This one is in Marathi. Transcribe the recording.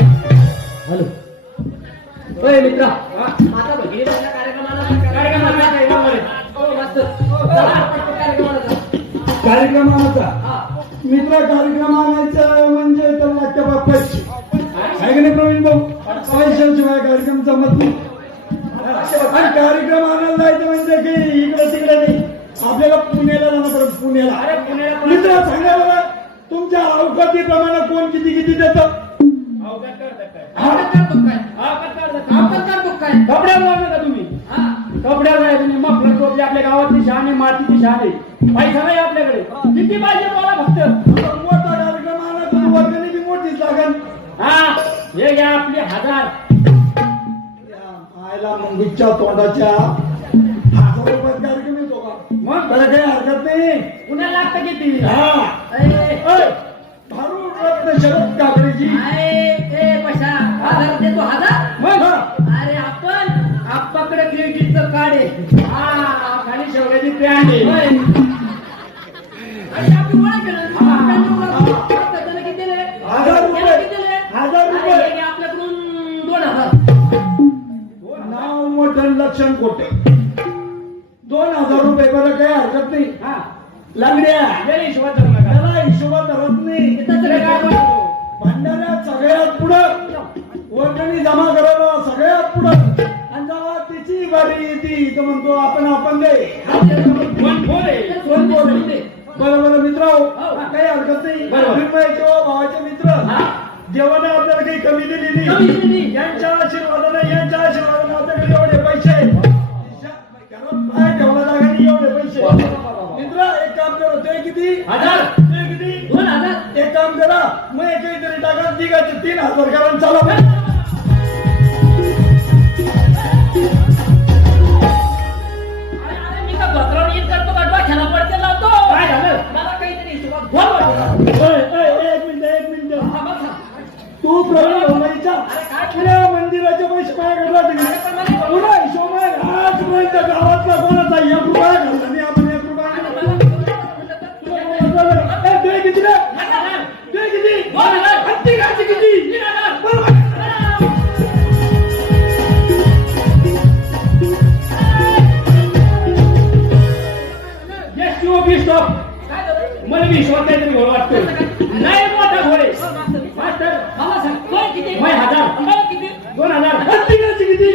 हॅलो ओय मित्रा आता भगिनी बसल्या कार्यक्रमाला कार्यक्रमाचा मित्र कार्यक्रम आणायचं म्हणजे तर लागतं बाप्पाची आहे की नाही प्रवीण भाऊ पैशाशिवाय कार्यक्रम जमत नाही आणि कार्यक्रम आणायला जायचं म्हणजे की इकडे तिकडे नाही आपल्याला पुण्याला जाणं पडत पुण्याला मित्र सांगायला तुमच्या अवकातीप्रमाणे कोण किती किती देतं कपड्याला तुम्ही मफलर टोपली आपल्या गावातली शान आहे मातीची शान आहे पैसा नाही आपल्याकडे किती पाहिजे मला फक्त मोठा कार्यक्रम आला तर वर्गणी बी मोठीच लागेल हा हे घ्या आपले 1000 आयला मंगूच्या तोंडाच्या 1000 रुपयात कार्यक्रम येतो का मग त्याला काही हरकत नाही पुण्याला लागतं किती भारू रत्न शरद काकडेजी देतो 1000 मग अरे आपण आप्पाकडे क्रेडिटचं कार्ड आहे हा खाली शेवग्याची पॅन्ट आहे आणि आपली ओळख आहे ना त्याला किती दिले 1000 रुपये 1000 रुपये आणि आपल्याकडून 2000 नाव मोठं लक्षण खोटे 2000 रुपये बरं काही हरकत नाही हा लागड्या गेली हिशोबात धरू नका त्याला हिशोबात धरत नाही भांडाऱ्या सगळ्यात पुढं वर्गणी जमा करायला सगळ्यात पुढं आणि जेव्हा तिची बारी येते तर म्हणतो आपण दे बरोबर मित्र काही हरकत नाही किंवा भावाचे मित्र जेवण आपल्याला काही कमी दिली नाही यांच्या आशीर्वादाने आपल्याकडे एवढे पैसे काय ठेवला जागा नाही एवढे पैसे मित्र एक काम करा ते किती 1000 ते किती 2000 एक काम करा मग काहीतरी टाका दिगाचे 3000 कारण चला काय झालं मला काहीतरी हिशोबात एक मिनिट तू प्रवीण भोंगईच्या मंदिराचे पैसे माझ्याकडे राहते पुन्हा हिशोब आजपर्यंत गावातला कोणाचा 1 रुपया घालला नाही आपण 1 रुपया दे किती रे दे किती हत्ती घालची किती मला विश्वास काहीतरी घोड वाटतो नाही मोठा घोडे मास्टर मला सांग किती 1000 किती 2000 हत्ती घालची किती